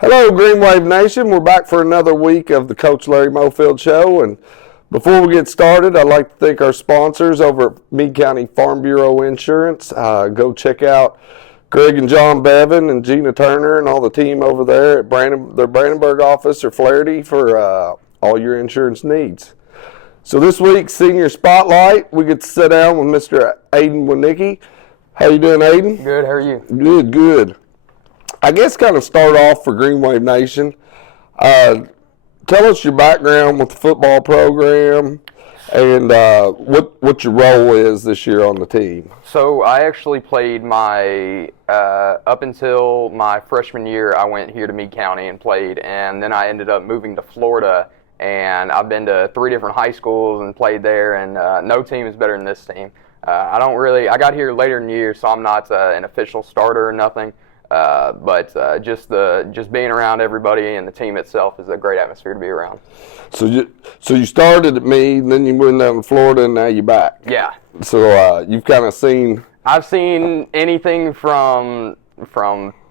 Hello, Green Wave Nation. We're back for another week of the Coach Mofield Show. And before we get started, I'd like to thank our sponsors over at Meade County Farm Bureau Insurance. Go check out Greg and John Bevan and Gina Turner and all the team over there at their Brandenburg office or Flaherty for all your insurance needs. So this week's Senior Spotlight, we get to sit down with Mr. Aidan Winecki. How you doing, Aidan? Good. How are you? Good, good. I guess kind of start off for Green Wave Nation. Tell us your background with the football program and what your role is this year on the team. So I actually played up until my freshman year. I went here to Meade County and played, and then I ended up moving to Florida, and I've been to 3 different high schools and played there, and no team is better than this team. I got here later in the year, so I'm not an official starter or nothing. But just being around everybody and the team itself is a great atmosphere to be around. So you started at Meade, and then you went down to Florida, and now you're back. Yeah. So you've kind of seen. I've seen anything from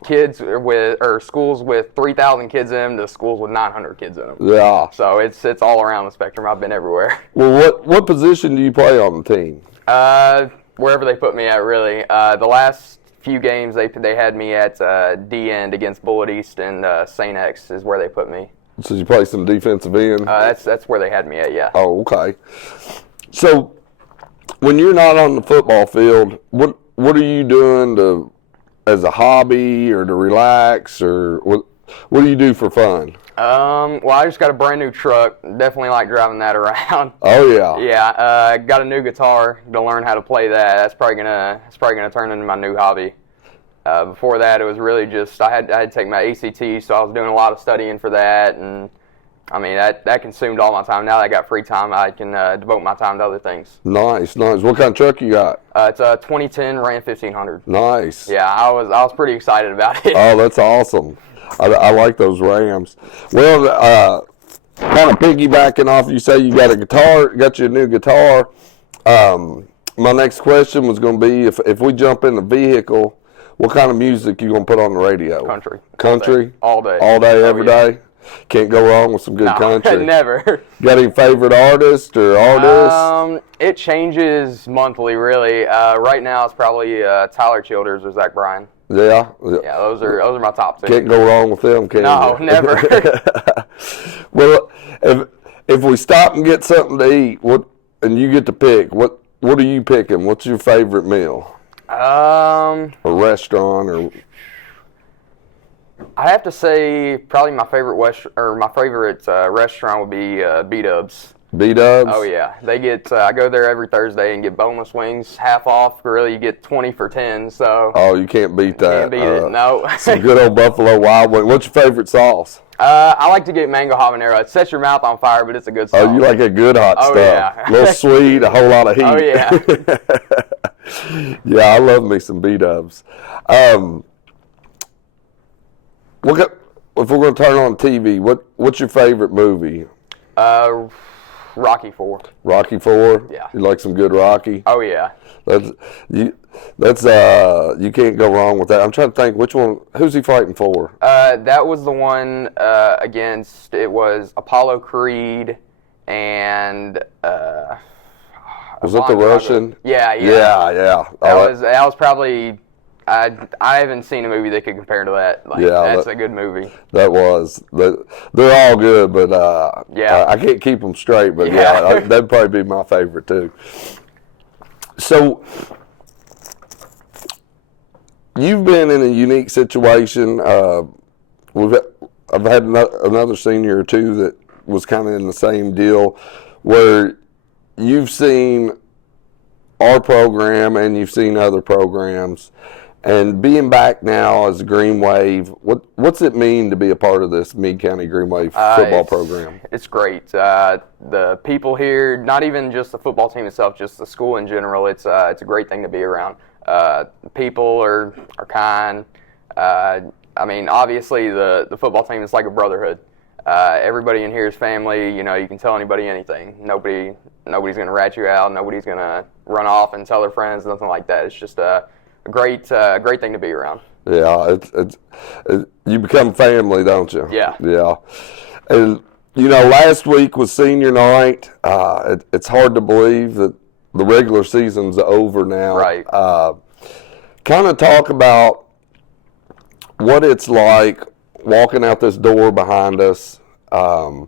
kids or schools with 3,000 kids in them to schools with 900 kids in them. Yeah. So it's all around the spectrum. I've been everywhere. Well, what position do you play on the team? Wherever they put me at, really. The last few games they had me at D end against Bullitt East and St. X is where they put me. So you play some defensive end? That's where they had me at, yeah. Oh, okay. So when you're not on the football field, what are you doing as a hobby or to relax, or what do you do for fun? Well, I just got a brand new truck. Definitely like driving that around. Oh yeah. Yeah. Got a new guitar to learn how to play that. That's probably gonna turn into my new hobby. Before that, it was really just I had to take my ACT, so I was doing a lot of studying for that, and I mean that consumed all my time. Now that I got free time, I can devote my time to other things. Nice. What kind of truck you got? It's a 2010 Ram 1500. Nice. Yeah, I was pretty excited about it. Oh, that's awesome. I like those Rams. Well, kind of piggybacking off, you say you got a new guitar. My next question was going to be if we jump in the vehicle, what kind of music you going to put on the radio? Country. Country? All day. All day, every day? Yeah. Can't go wrong with some good country. Never. Got any favorite artist or artists? It changes monthly, really. Right now, it's probably Tyler Childers or Zach Bryan. Yeah. Yeah, those are my top 2. Can't go wrong with them, can you? No, never. Well, if we stop and get something to eat, and you get to pick, what are you picking? What's your favorite meal? A restaurant or? I have to say probably my favorite restaurant would be B-Dubs. B-Dubs? Oh yeah, I go there every Thursday and get boneless wings, half off. Really, you get 20 for 10. So. Oh, you can't beat that. Can't beat it. No. Some good old Buffalo Wild Wing. What's your favorite sauce? I like to get mango habanero. It sets your mouth on fire, but it's a good sauce. Oh, you like a good hot stuff. Yeah. A little sweet, a whole lot of heat. Oh yeah. Yeah, I love me some B-Dubs. If we're going to turn on TV, what's your favorite movie? Rocky 4. Rocky 4? Yeah. You like some good Rocky? Oh yeah. You can't go wrong with that. I'm trying to think who's he fighting for? That was the one against, it was Apollo Creed and was it the Russian? Yeah. That was probably. I haven't seen a movie that could compare to that. That's a good movie. That was. They're all good, but I can't keep them straight. But yeah, that'd probably be my favorite too. So you've been in a unique situation. I've had another senior or two that was kind of in the same deal, where you've seen our program and you've seen other programs. And being back now as a Green Wave, what's it mean to be a part of this Meade County Green Wave football program? It's great. The people here, not even just the football team itself, just the school in general, it's a great thing to be around. People are kind. I mean, obviously the football team is like a brotherhood. Everybody in here is family. You know, you can tell anybody anything. Nobody's going to rat you out. Nobody's going to run off and tell their friends. Nothing like that. It's just a great thing to be around. Yeah, you become family, don't you? Yeah. Yeah. And, last week was senior night. It's hard to believe that the regular season's over now. Right. Kind of talk about what it's like walking out this door behind us on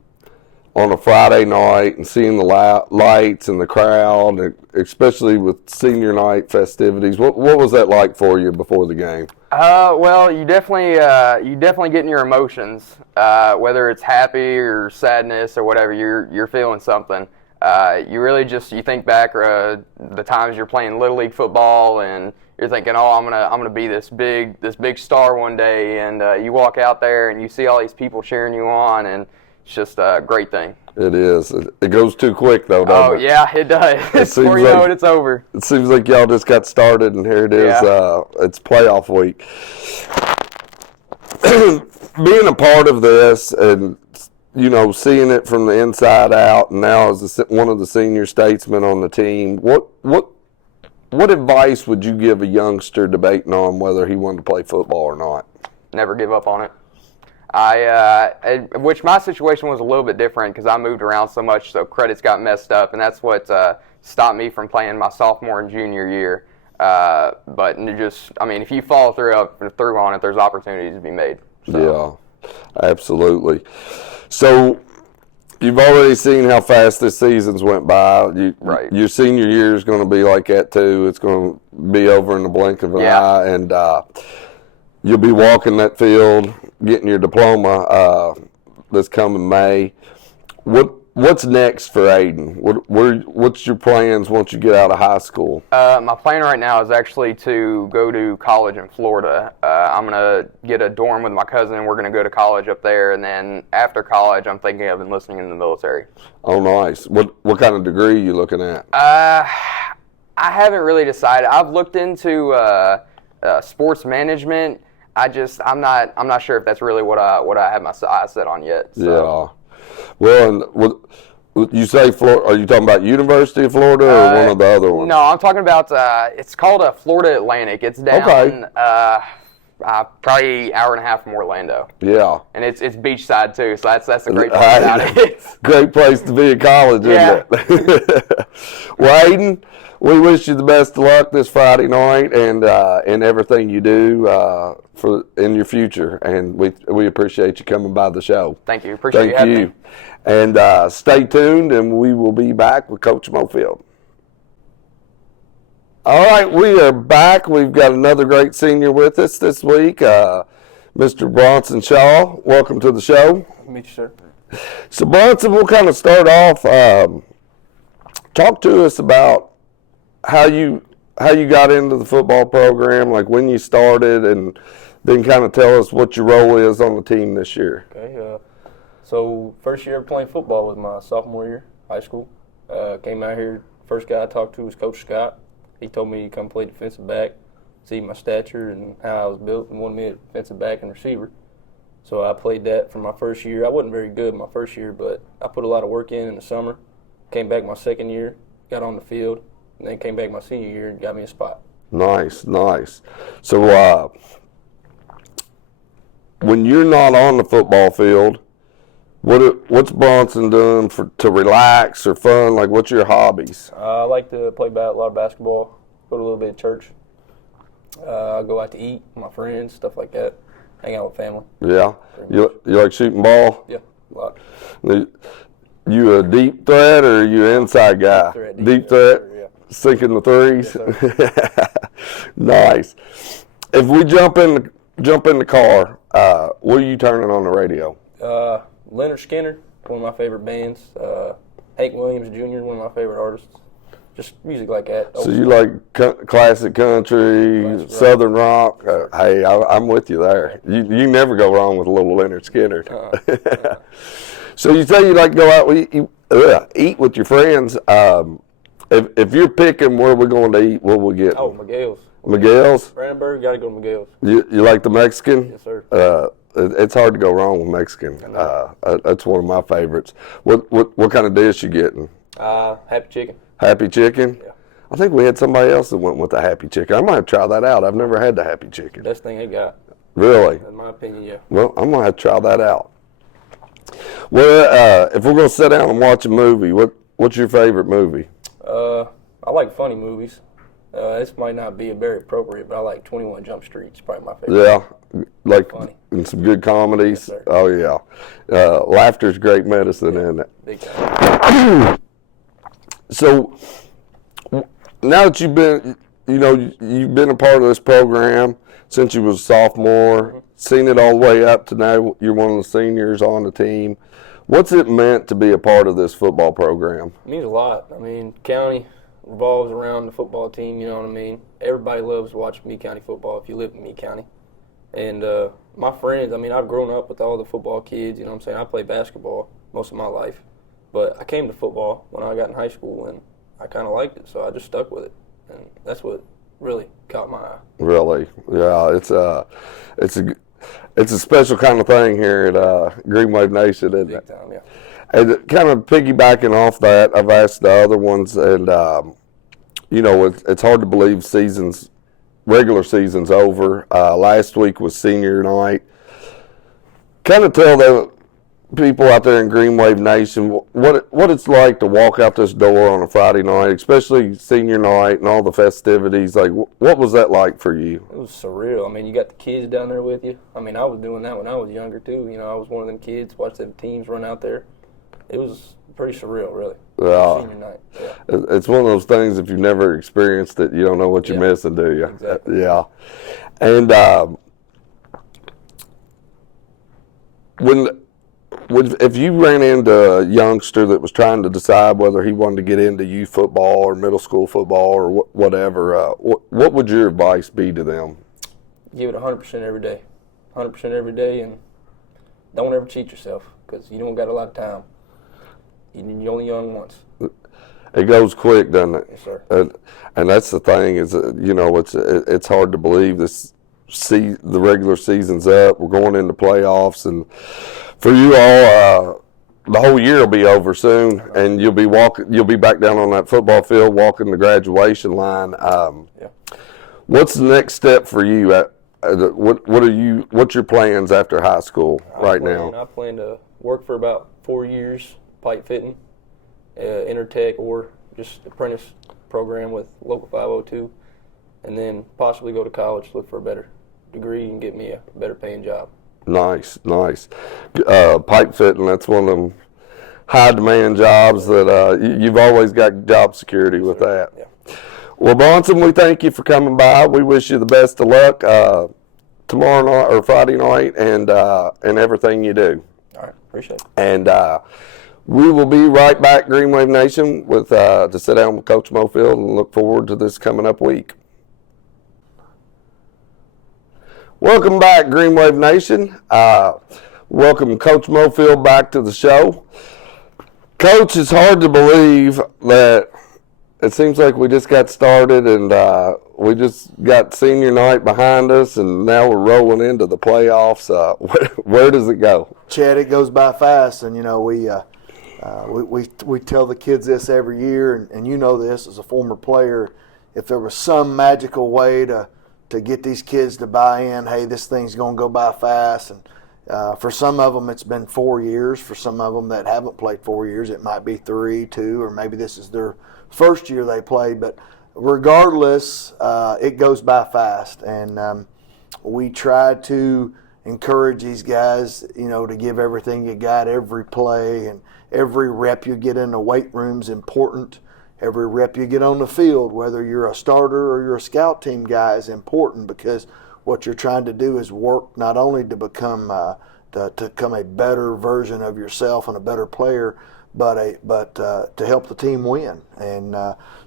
a Friday night and seeing the lights and the crowd, especially with senior night festivities. What was that like for you before the game? Well, you definitely get in your emotions, whether it's happy or sadness or whatever. You're feeling something. You really you think back the times you're playing Little League football and you're thinking, oh, I'm gonna be this big star one day, and you walk out there and you see all these people cheering you on, and it's just a great thing. It is. It goes too quick, though, doesn't it? Oh, yeah, it does. Before you know it, it's over. It seems like y'all just got started, and here it is. Yeah. It's playoff week. Being a part of this and, seeing it from the inside out, and now as one of the senior statesmen on the team, what advice would you give a youngster debating on whether he wanted to play football or not? Never give up on it. Which my situation was a little bit different because I moved around so much, so credits got messed up, and that's what stopped me from playing my sophomore and junior year. But if you follow through on it, there's opportunities to be made. So. Yeah, absolutely. So you've already seen how fast this season's went by. Right. Your senior year is going to be like that too. It's going to be over in the blink of an eye, and you'll be walking that field, getting your diploma this coming May. What's next for Aidan? What's your plans once you get out of high school? My plan right now is actually to go to college in Florida. I'm going to get a dorm with my cousin, and we're going to go to college up there. And then after college, I'm thinking of enlisting in the military. Oh, nice. What kind of degree are you looking at? I haven't really decided. I've looked into sports management. I'm not sure if that's really what I have my eyes set on yet. So. Yeah. Well, and you say Florida? Are you talking about University of Florida or one of the other ones? No, I'm talking about. It's called Florida Atlantic. It's down. Okay. Probably an hour and a half from Orlando. Yeah. And it's beachside too, so that's a great part about it. Great place to be in college, isn't it? Well, Aidan, we wish you the best of luck this Friday night and in everything you do in your future. And we appreciate you coming by the show. Thank you. Appreciate you having me. And stay tuned, and we will be back with Coach Mofield. All right, we are back. We've got another great senior with us this week, Mr. Bronson Shaw. Welcome to the show. Meet you, sir. So, Bronson, we'll kind of start off. Talk to us about how you got into the football program, like when you started, and then kind of tell us what your role is on the team this year. Okay. So first year playing football was my sophomore year, high school. Came out here. First guy I talked to was Coach Scott. He told me to come play defensive back, see my stature and how I was built, and wanted me at defensive back and receiver. So I played that for my first year. I wasn't very good my first year, but I put a lot of work in the summer. Came back my second year, got on the field, and then came back my senior year and got me a spot. Nice. So when you're not on the football field, what's Bronson doing to relax or fun? Like, what's your hobbies? I like to play a lot of basketball, go to a little bit of church. I go out to eat with my friends, stuff like that. Hang out with family. Yeah. You like shooting ball? Yeah, a lot. You a deep threat or you an inside guy? Deep threat? Sure, yeah. Sinking the threes? Yes, Nice. If we jump in the car, what are you turning on the radio? Leonard Skinner, one of my favorite bands. Hank Williams Jr., one of my favorite artists. Just music like that. So you like classic country, southern rock. Hey, I'm with you there. You never go wrong with a little Leonard Skinner. So you say you like to go out eat with your friends. If you're picking where we're going to eat, what we get? Oh, Miguel's. Miguel's? Brandenburg, got to go to Miguel's. You like the Mexican? Yes, sir. It's hard to go wrong with Mexican. That's one of my favorites. What kind of dish you getting? Happy chicken. Happy chicken? Yeah. I think we had somebody else that went with the Happy Chicken. I might try that out. I've never had the Happy Chicken. Best thing they got. Really? In my opinion, yeah. Well, I'm going to have to try that out. Well, if we're going to sit down and watch a movie, what's your favorite movie? I like funny movies. This might not be very appropriate, but I like 21 Jump Street. It's probably my favorite. Yeah, like Funny. and some good comedies. Yes, sir. Oh, yeah. Laughter's great medicine, isn't it? Big time. So now that you've been a part of this program since you was a sophomore, seen it all the way up to now you're one of the seniors on the team. What's it meant to be a part of this football program? It means a lot. I mean, county revolves around the football team, you know what I mean? Everybody loves watching Meade County football if you live in Meade County. And my friends, I mean, I've grown up with all the football kids, you know what I'm saying? I played basketball most of my life. But I came to football when I got in high school, and I kind of liked it, so I just stuck with it. And that's what really caught my eye. Really? Yeah, it's a special kind of thing here at Green Wave Nation, isn't it? Big time, yeah. And kind of piggybacking off that, I've asked the other ones, and it's hard to believe regular season's over. Last week was senior night. Kind of tell the people out there in Green Wave Nation what it's like to walk out this door on a Friday night, especially senior night and all the festivities. Like, what was that like for you? It was surreal. I mean, you got the kids down there with you. I mean, I was doing that when I was younger, too. You know, I was one of them kids, watched the teams run out there. It was pretty surreal, really. Senior night. Yeah. It's one of those things, if you've never experienced it, you don't know what you're missing, do you? Exactly. Yeah. And if you ran into a youngster that was trying to decide whether he wanted to get into youth football or middle school football or whatever, what would your advice be to them? Give it 100% every day. 100% every day, and don't ever cheat yourself because you don't got a lot of time. You're only young once. It goes quick, doesn't it? Yes, sir. And that's the thing is, it's hard to believe the regular season's up. We're going into playoffs, and for you all, the whole year will be over soon, and you'll be back down on that football field walking the graduation line. What's the next step for you? What's your plans after high school now? I plan to work for about 4 years, pipe fitting, intertech, or just apprentice program with Local 502, and then possibly go to college, look for a better degree, and get me a better paying job. Nice. Pipe fitting, that's one of them high demand jobs that you've always got job security with that. Yeah. Well, Bronson, we thank you for coming by. We wish you the best of luck tomorrow night or Friday night and everything you do. All right, appreciate it. And we will be right back, Green Wave Nation, with to sit down with Coach Mofield and look forward to this coming up week. Welcome back, Green Wave Nation. Welcome Coach Mofield back to the show. Coach, it's hard to believe that it seems like we just got started and we just got senior night behind us, and now we're rolling into the playoffs. Where does it go? Chad, it goes by fast, and we tell the kids this every year, and you know this as a former player. If there was some magical way to get these kids to buy in, hey, this thing's going to go by fast. And for some of them, it's been 4 years. For some of them that haven't played 4 years, it might be 3, 2, or maybe this is their first year they play. But regardless, it goes by fast. And we try to encourage these guys, to give everything you got, every play, and every rep you get in the weight room is important. Every rep you get on the field, whether you're a starter or you're a scout team guy, is important, because what you're trying to do is work not only to become a better version of yourself and a better player, but to help the team win. And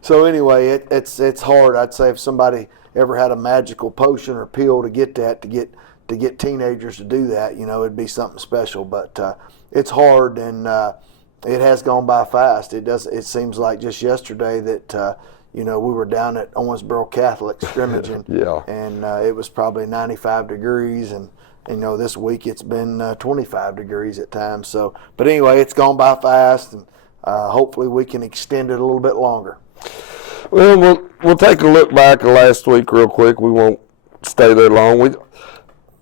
so anyway, it's hard. I'd say if somebody ever had a magical potion or pill to get get teenagers to do that, it'd be something special. But it's hard, and it has gone by fast. It seems like just yesterday that we were down at Owensboro Catholic scrimmaging, and it was probably 95 degrees, and this week it's been 25 degrees at times. So, but anyway, it's gone by fast, and hopefully we can extend it a little bit longer. Well, we'll take a look back at last week real quick. We won't stay there long.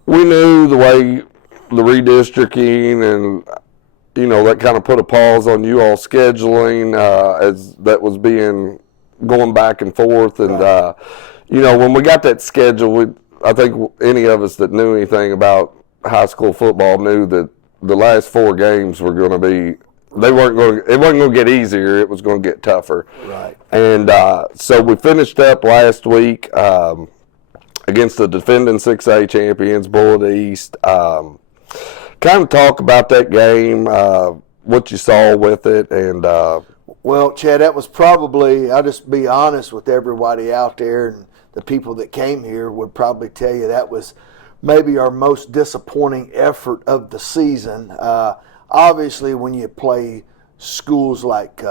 We knew the way the redistricting and that kind of put a pause on you all scheduling as that was being going back and forth. And Right. when we got that schedule, I think any of us that knew anything about high school football knew that the last 4 games were going to be. It wasn't going to get easier. It was going to get tougher. Right. And so we finished up last week against the defending 6A champions, Bullet East. Kind of talk about that game, what you saw with it, and Well, Chad, that was probably, I'll just be honest with everybody out there, and the people that came here would probably tell you that was maybe our most disappointing effort of the season. Obviously, when you play schools like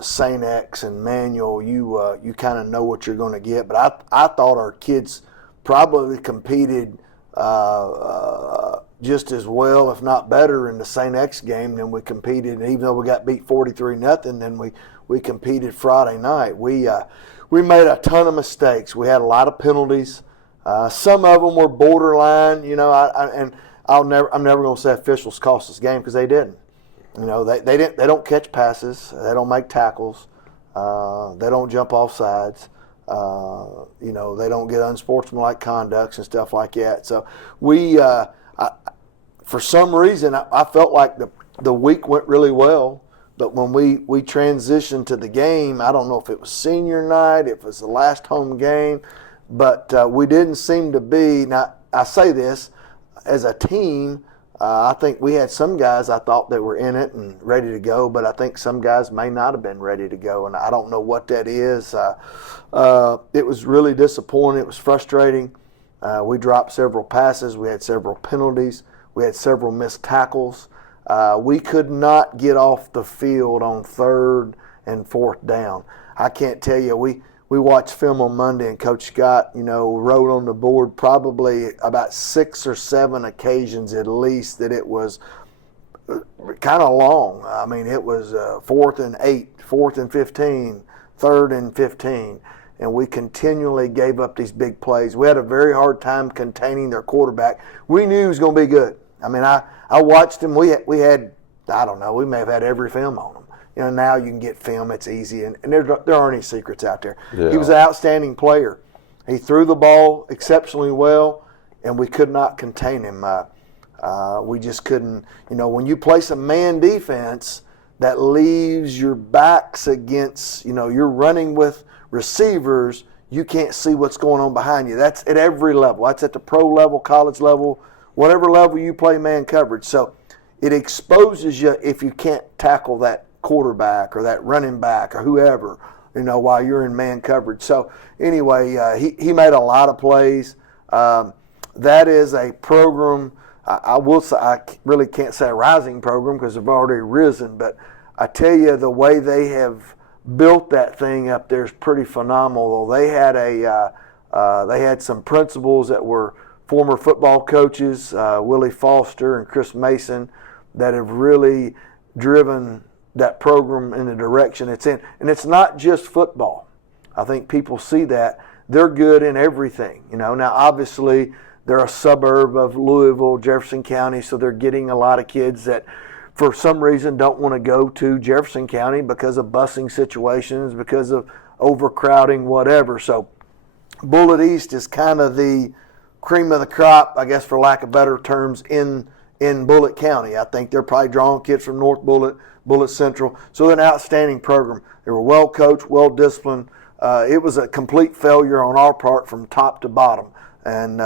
St. X and Manual, you kind of know what you're going to get. But I thought our kids probably competed just as well, if not better, in the St. X game than we competed. And even though we got beat 43-0, then we competed Friday night. We made a ton of mistakes. We had a lot of penalties. Some of them were borderline. I'm never going to say officials cost us game, because they didn't. They didn't. They don't catch passes. They don't make tackles. They don't jump off sides. They don't get unsportsmanlike conducts and stuff like that. So for some reason, I felt like the week went really well. But when we transitioned to the game, I don't know if it was senior night, if it was the last home game, but we didn't seem to be. Now, I say this, as a team, I think we had some guys I thought that were in it and ready to go, but I think some guys may not have been ready to go, and I don't know what that is. It was really disappointing. It was frustrating. We dropped several passes. We had several penalties. We had several missed tackles. We could not get off the field on 3rd and 4th down. I can't tell you. We watched film on Monday, and Coach Scott, wrote on the board probably about 6 or 7 occasions at least that it was kind of long. I mean, it was 4th and 8, 4th and 15, 3rd and 15. And we continually gave up these big plays. We had a very hard time containing their quarterback. We knew he was going to be good. I mean, I watched him. We had, I don't know, we may have had every film on him. Now you can get film. It's easy, and there aren't any secrets out there. Yeah. He was an outstanding player. He threw the ball exceptionally well, and we could not contain him. We just couldn't. When you play some man defense, that leaves your backs against, you're running with receivers, you can't see what's going on behind you. That's at every level. That's at the pro level, college level, whatever level you play man coverage. So it exposes you if you can't tackle that quarterback or that running back or whoever, while you're in man coverage. So anyway, he made a lot of plays. That is a program, I will say, I really can't say a rising program because they've already risen, but I tell you, the way they have built that thing up there is pretty phenomenal. They had some principals that were former football coaches, Willie Foster and Chris Mason, that have really driven that program in the direction it's in. And it's not just football. I think people see that. They're good in everything. Now obviously they're a suburb of Louisville, Jefferson County, so they're getting a lot of kids that for some reason don't want to go to Jefferson County because of busing situations, because of overcrowding, whatever. So Bullet East is kind of the cream of the crop, I guess, for lack of better terms, in Bullitt County. I think they're probably drawing kids from North Bullitt, Bullitt Central. So they're an outstanding program. They were well coached, well disciplined. It was a complete failure on our part from top to bottom. And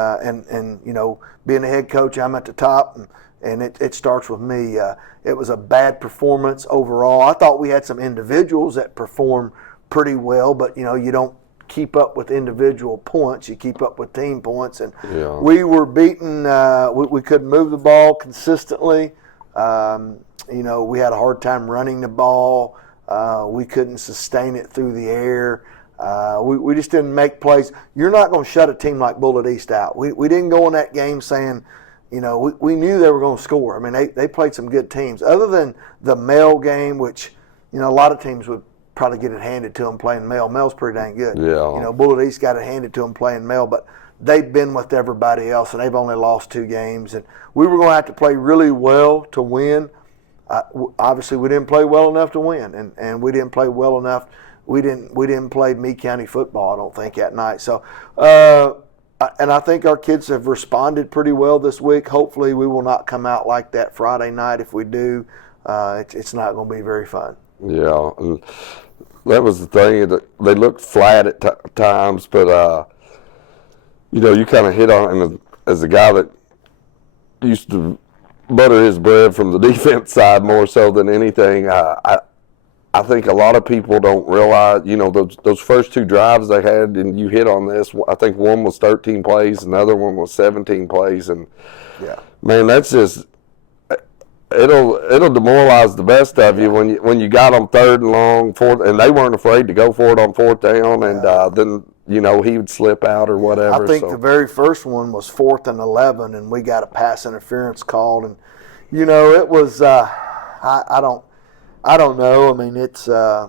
being a head coach, I'm at the top, and it starts with me. It was a bad performance overall. I thought we had some individuals that performed pretty well, but you don't keep up with individual points. You keep up with team points, and we were beaten. We couldn't move the ball consistently. We had a hard time running the ball. We couldn't sustain it through the air. We just didn't make plays. You're not going to shut a team like Bullet East out. We didn't go in that game saying, we knew they were going to score. I mean, they played some good teams. Other than the Male game, which, a lot of teams would probably get it handed to them playing male. Male's pretty dang good. Yeah. You know, Bullet East got it handed to them playing male, but they've been with everybody else, and they've only lost 2 games. And we were going to have to play really well to win. Obviously, we didn't play well enough to win, and we didn't play well enough. We didn't play Meade County football, I don't think, that night. So, and I think our kids have responded pretty well this week. Hopefully, we will not come out like that Friday night. If we do, it's not going to be very fun. Yeah, and that was the thing. That they looked flat at times, but you know, you kind of hit on it. And as a guy that used to butter his bread from the defense side more so than anything, I think a lot of people don't realize, you know, those first 2 drives they had, and you hit on this. I think one was 13 plays, and the other one was 17 plays, and yeah, man, that's just it'll demoralize the best of you when you got them 3rd and long, 4th, and they weren't afraid to go for it on 4th down, and then you know he would slip out or whatever. I think the very first one was 4th and 11, and we got a pass interference called, and you know it was I don't know. I mean, it's I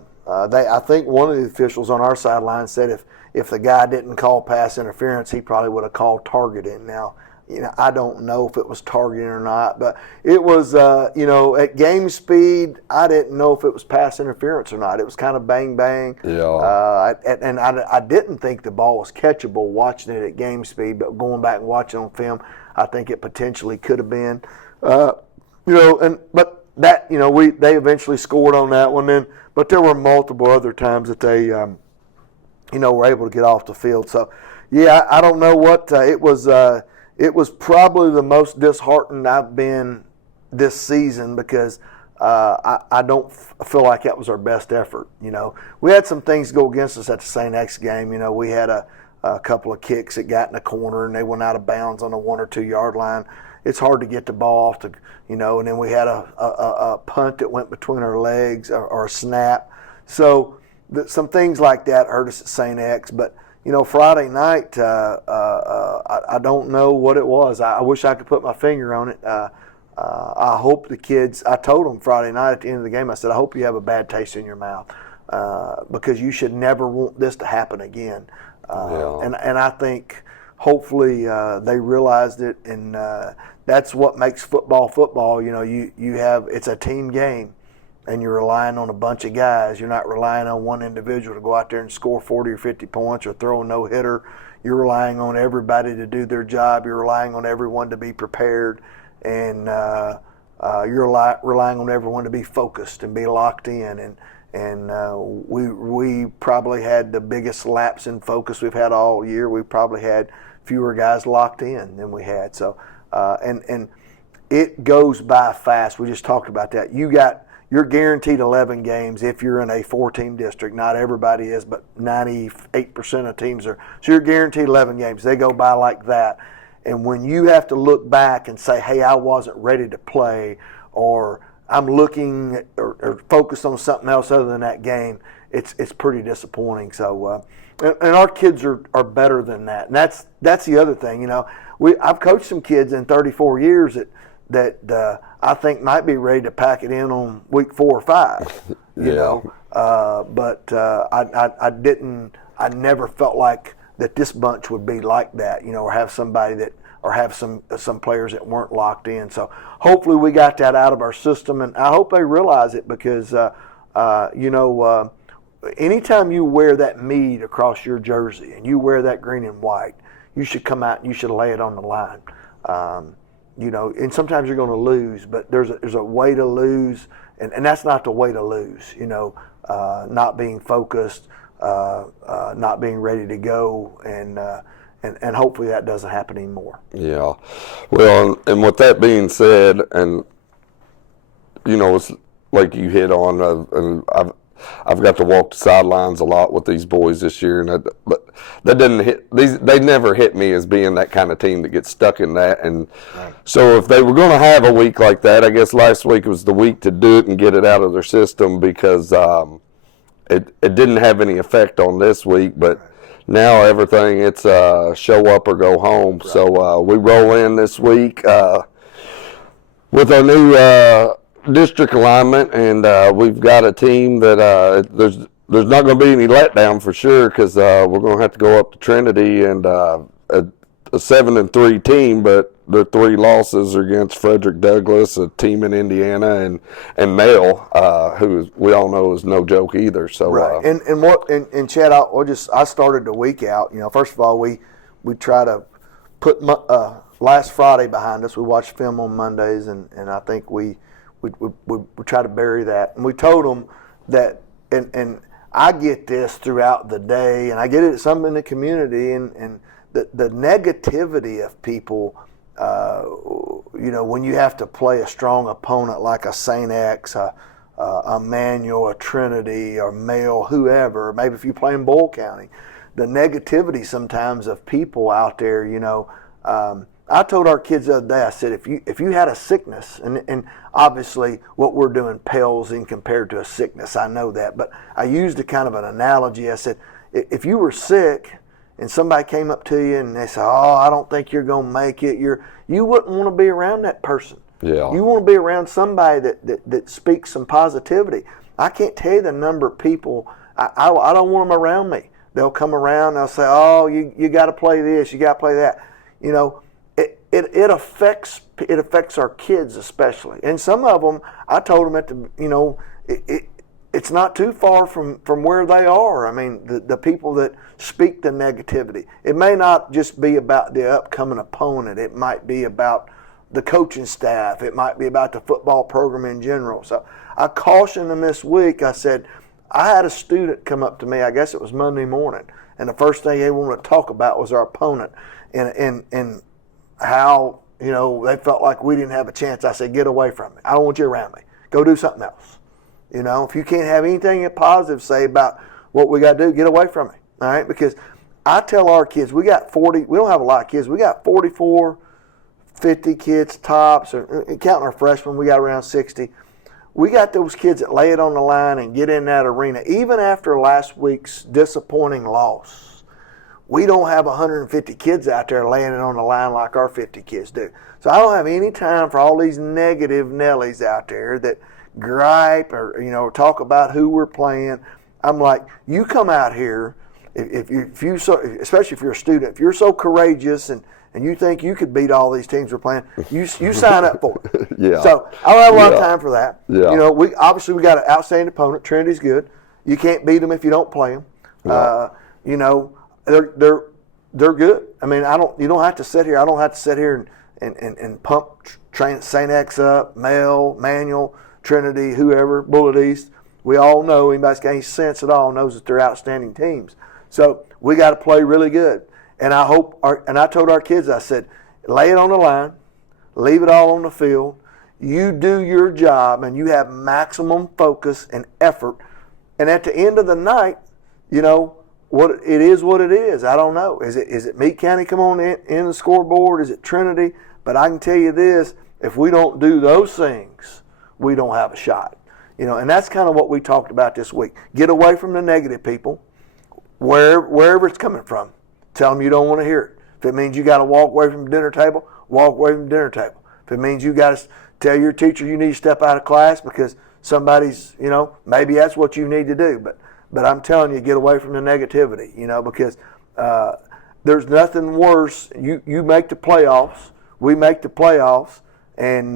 think one of the officials on our sideline said if the guy didn't call pass interference, he probably would have called targeting. Now, you know, I don't know if it was targeting or not, but it was you know, at game speed, I didn't know if it was pass interference or not. It was kind of bang bang. Yeah. And I didn't think the ball was catchable watching it at game speed, but going back and watching on film, I think it potentially could have been. You know, but that, you know, they eventually scored on that one, then, but there were multiple other times that they, you know, were able to get off the field. So, yeah, I don't know what it was. It was probably the most disheartened I've been this season because I don't feel like that was our best effort. You know, we had some things go against us at the St. X game. You know, we had a couple of kicks that got in the corner and they went out of bounds on the 1 or 2 yard line. It's hard to get the ball off, you know, and then we had a punt that went between our legs or a snap. So some things like that hurt us at St. X. But, you know, Friday night, I don't know what it was. I wish I could put my finger on it. I hope the kids, I told them Friday night at the end of the game, I said, I hope you have a bad taste in your mouth because you should never want this to happen again. And I think hopefully they realized it, and that's what makes football. You know, you have, it's a team game, and you're relying on a bunch of guys. You're not relying on one individual to go out there and score 40 or 50 points or throw a no-hitter. You're relying on everybody to do their job. You're relying on everyone to be prepared, and you're relying on everyone to be focused and be locked in. And we probably had the biggest lapse in focus we've had all year. We probably had fewer guys locked in than we had. So, and it goes by fast. We just talked about that. You're guaranteed 11 games if you're in a 4-team district. Not everybody is, but 98% of teams are. So you're guaranteed 11 games. They go by like that. And when you have to look back and say, hey, I wasn't ready to play, or I'm looking or focused on something else other than that game, it's pretty disappointing. So, and our kids are better than that. And that's the other thing. You know, I've coached some kids in 34 years that I think might be ready to pack it in on week 4 or 5. You know, but I never felt like that this bunch would be like that. You know, or have somebody that, or have some players that weren't locked in. So hopefully we got that out of our system, and I hope they realize it because you know, anytime you wear that Meade across your jersey and you wear that green and white, you should come out and you should lay it on the line. You know, and sometimes you're going to lose, but there's a way to lose, and that's not the way to lose. You know, not being focused, not being ready to go, and hopefully that doesn't happen anymore. Yeah. Well, and with that being said, and you know, it's like you hit on, and I've got to walk the sidelines a lot with these boys this year, and but that didn't hit these. They never hit me as being that kind of team that gets stuck in that. And so if they were going to have a week like that, I guess last week was the week to do it and get it out of their system because it didn't have any effect on this week, but. Now everything, it's show up or go home. Right. So we roll in this week with our new district alignment, and we've got a team that there's not going to be any letdown for sure because we're going to have to go up to Trinity and a 7-3 team, but their 3 losses are against Frederick Douglass, a team in Indiana, and Male, who we all know is no joke either. So right, and Chad, I started the week out. First of all, we try to put last Friday behind us. We watched film on Mondays, and I think we try to bury that. And we told them that, and I get this throughout the day, and I get it some in the community, and the negativity of people, when you have to play a strong opponent like a St. X, a Manual, a Trinity, or Male, whoever, maybe if you play in Boyle County, the negativity sometimes of people out there, I told our kids the other day, I said, if you had a sickness, and obviously what we're doing pales in compared to a sickness, I know that, but I used a kind of an analogy. I said, if you were sick and somebody came up to you and they said, oh, I don't think you're going to make it, you wouldn't want to be around that person. Yeah. You want to be around somebody that speaks some positivity. I can't tell you the number of people, I don't want them around me. They'll come around, they'll say, oh, you got to play this, you got to play that. It affects our kids especially, and some of them I told them it's not too far from where they are. I mean, the people that speak the negativity. It may not just be about the upcoming opponent. It might be about the coaching staff. It might be about the football program in general. So I cautioned them this week. I said, I had a student come up to me. I guess it was Monday morning, and the first thing they wanted to talk about was our opponent, and how, they felt like we didn't have a chance. I said, get away from me. I don't want you around me. Go do something else. If you can't have anything positive to say about what we got to do, get away from me. All right? Because I tell our kids, we got 40, we don't have a lot of kids. We got 44, 50 kids tops, or counting our freshmen, we got around 60. We got those kids that lay it on the line and get in that arena, even after last week's disappointing loss. We don't have 150 kids out there laying it on the line like our 50 kids do. So I don't have any time for all these negative Nellies out there that gripe or talk about who we're playing. I'm like, you come out here, especially if you're a student, if you're so courageous and you think you could beat all these teams we're playing, you sign up for it. Yeah. So I don't have a lot of time for that. Yeah. We got an outstanding opponent. Trinity's good. You can't beat them if you don't play them. Yeah. They're good. I mean, you don't have to sit here. I don't have to sit here and pump St. X up, Male, Manual, Trinity, whoever, Bullet East. We all know, anybody's got any sense at all knows that they're outstanding teams. So we got to play really good. And I told our kids, I said, lay it on the line, leave it all on the field. You do your job, and you have maximum focus and effort. And at the end of the night, what it is. I don't know. Is it Meade County come on in the scoreboard? Is it Trinity? But I can tell you this: if we don't do those things, we don't have a shot. And that's kind of what we talked about this week. Get away from the negative people, wherever it's coming from. Tell them you don't want to hear it. If it means you got to walk away from the dinner table, walk away from the dinner table. If it means you got to tell your teacher you need to step out of class because somebody's, maybe that's what you need to do. But I'm telling you, get away from the negativity, because there's nothing worse. You make the playoffs, we make the playoffs, and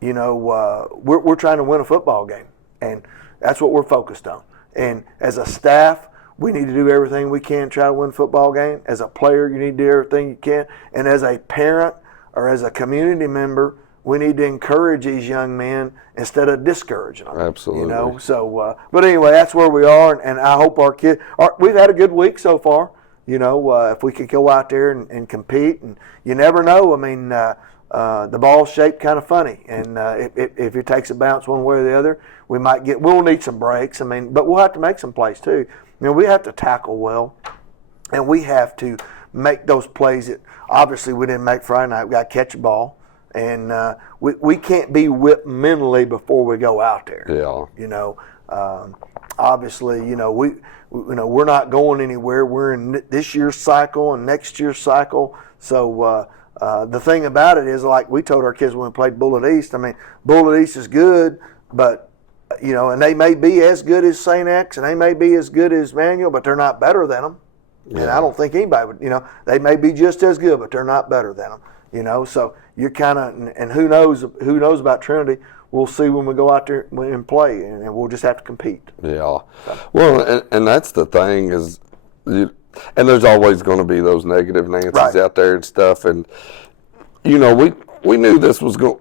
we're trying to win a football game, and that's what we're focused on. And as a staff, we need to do everything we can to try to win a football game. As a player, you need to do everything you can. And as a parent or as a community member, we need to encourage these young men instead of discouraging them. Absolutely. So, but anyway, that's where we are, and I hope our kids. We've had a good week so far. If we could go out there and compete, and you never know. I mean, the ball's shaped kind of funny, and if it takes a bounce one way or the other, we'll need some breaks. I mean, but we'll have to make some plays too. We have to tackle well, and we have to make those plays that obviously we didn't make Friday night. We got to catch a ball. And we can't be whipped mentally before we go out there. Yeah. Obviously, we're not going anywhere. We're in this year's cycle and next year's cycle. So the thing about it is, like we told our kids when we played Bullet East. I mean, Bullet East is good, but and they may be as good as St. X, and they may be as good as Manual, but they're not better than them. Yeah. And I don't think anybody would, they may be just as good, but they're not better than them. So you're kind of, and who knows about Trinity? We'll see when we go out there and play, and we'll just have to compete. Yeah. Well, and that's the thing is, and there's always going to be those negative Nancy's out there and stuff, and we knew this was going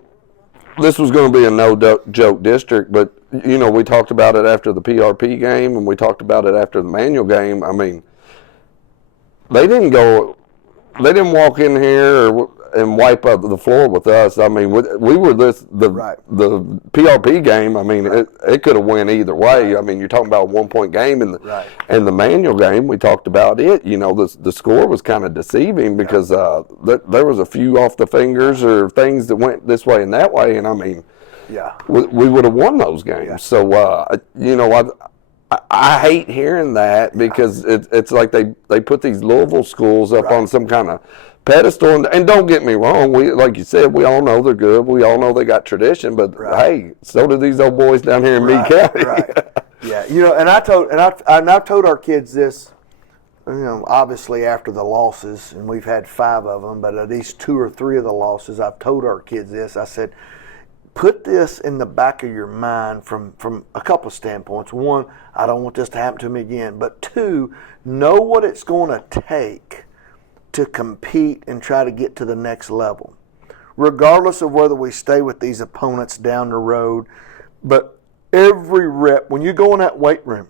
to be a no-joke district, but we talked about it after the PRP game, and we talked about it after the Manual game. I mean, they didn't walk in here and wipe up the floor with us. I mean, we were the PRP game. I mean, it could have went either way. I mean, you're talking about a 1-point game in the Manual game. We talked about it. The score was kind of deceiving because there was a few off the fingers or things that went this way and that way. And I mean, we would have won those games. Yeah. So I hate hearing that because it's like they put these Louisville schools up on some kind of pedestal, and don't get me wrong, like you said, we all know they're good. We all know they got tradition, but hey, so do these old boys down here in Meade County. Yeah, and I told our kids this, obviously after the losses, and we've had 5 of them, but at least 2 or 3 of the losses, I've told our kids this. I said, put this in the back of your mind from a couple of standpoints. 1, I don't want this to happen to me again, but 2, know what it's going to take to compete and try to get to the next level, regardless of whether we stay with these opponents down the road. But every rep, when you go in that weight room,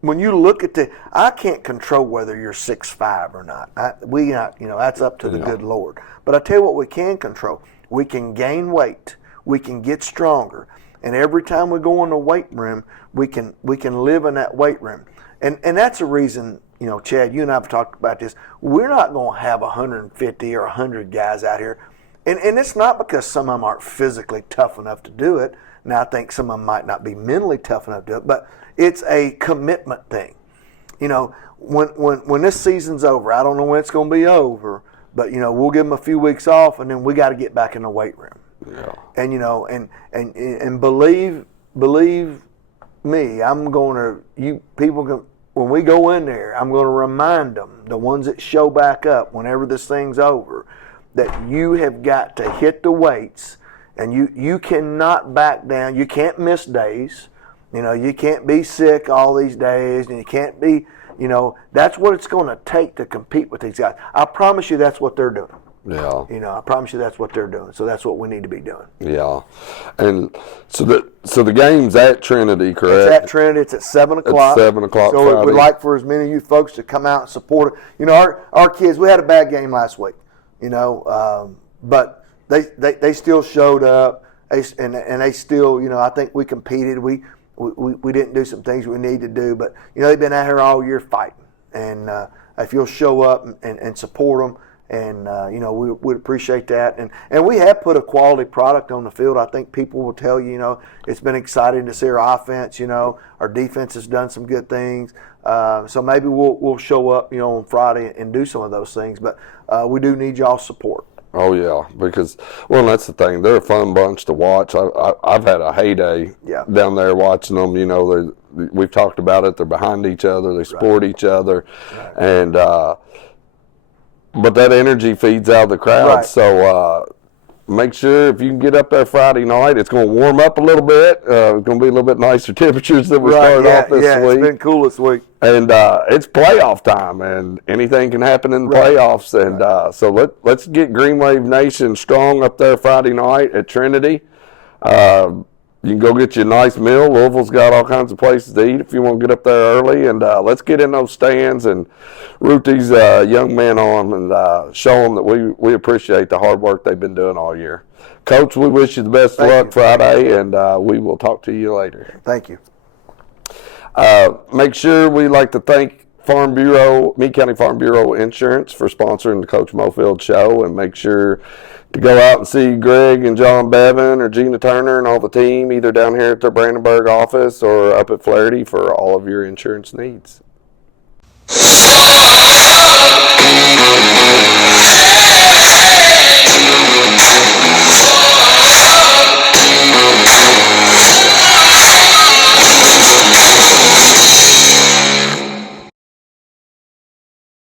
when you look at I can't control whether you're 6'5" or not. That's up to the good Lord. But I tell you what we can control. We can gain weight. We can get stronger. And every time we go in the weight room, we can live in that weight room. And that's a reason, Chad, you and I have talked about this. We're not going to have 150 or 100 guys out here. And it's not because some of them aren't physically tough enough to do it. Now, I think some of them might not be mentally tough enough to do it, but it's a commitment thing. When this season's over, I don't know when it's going to be over, but, we'll give them a few weeks off, and then we got to get back in the weight room. Yeah. And and believe me, when we go in there, I'm going to remind them, the ones that show back up whenever this thing's over, that you have got to hit the weights, and you cannot back down. You can't miss days. You can't be sick all these days, and you can't be, that's what it's going to take to compete with these guys. I promise you that's what they're doing. Yeah. I promise you that's what they're doing. So that's what we need to be doing. Yeah. And so the game's at Trinity, correct? It's at Trinity. It's at 7 o'clock. It's 7 o'clock So Friday. we'd like for as many of you folks to come out and support it. Our kids, we had a bad game last week, but they still showed up, and they still, I think we competed. We didn't do some things we need to do, but, they've been out here all year fighting. And if you'll show up and support them, and we would appreciate that, and we have put a quality product on the field. I think people will tell you, it's been exciting to see our offense. Our defense has done some good things. So maybe we'll show up, on Friday and do some of those things. But we do need y'all's support. Oh yeah, because that's the thing. They're a fun bunch to watch. I've had a heyday down there watching them. We've talked about it. They're behind each other. They support each other, and. But that energy feeds out of the crowd, so make sure if you can get up there Friday night, it's going to warm up a little bit. It's going to be a little bit nicer temperatures than we started off this week. It's been cool this week. And it's playoff time, and anything can happen in the playoffs. And so let's get Green Wave Nation strong up there Friday night at Trinity. You can go get you a nice meal. Louisville's got all kinds of places to eat if you want to get up there early. And let's get in those stands and root these young men on and show them that we appreciate the hard work they've been doing all year. Coach, we wish you the best of luck Friday, and we will talk to you later. Thank you. Make sure we like to thank Meade County Farm Bureau Insurance for sponsoring the Coach Mofield Show, and make sure to go out and see Greg and John Bevan or Gina Turner and all the team, either down here at their Brandenburg office or up at Flaherty, for all of your insurance needs.